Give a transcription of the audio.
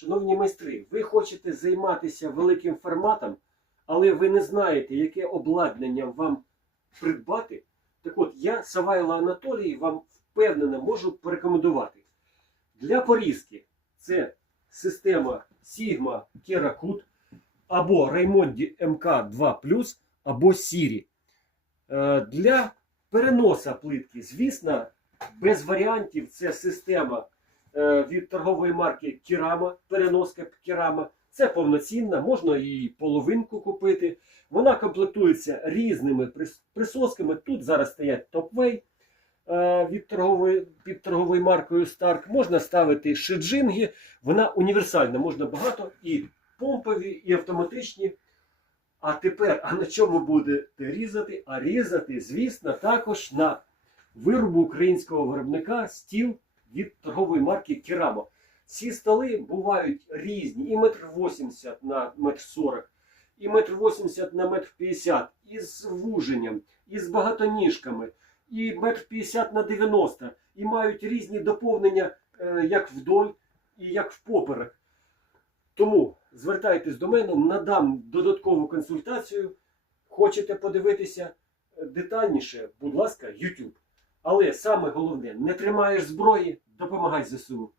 Шановні майстри, ви хочете займатися великим форматом, але ви не знаєте, яке обладнання вам придбати. Так от, я, Савайло Анатолій, вам впевнено можу порекомендувати. Для порізки це система Sigma Keracut або Raimondi MK2 або Siri. Е, Для переноса плитки, звісно, без варіантів це система від торгової марки Керама, переноска Керама. Це повноцінна, можна і половинку купити. Вона комплектується різними присосками. Тут зараз стоять топвей е, від торгової, під торговою маркою Stark. Можна ставити шиджинги. Вона універсальна, можна багато і помпові, і автоматичні. А тепер, а на чому будете різати? А різати, звісно, також на виробу українського виробника стіл від торгової марки Керамо. Ці столи бувають різні, і метр вісімдесят на метр сорок, і метр вісімдесят на метр п'ятдесят, і з вуженням, і з багатоніжками, і метр п'ятдесят на 90, і мають різні доповнення е, як вдоль і як впоперек. Тому звертайтесь до мене, надам додаткову консультацію. Хочете подивитися детальніше, будь ласка, YouTube. Але саме головне, не тримаєш зброї, допомагай ЗСУ.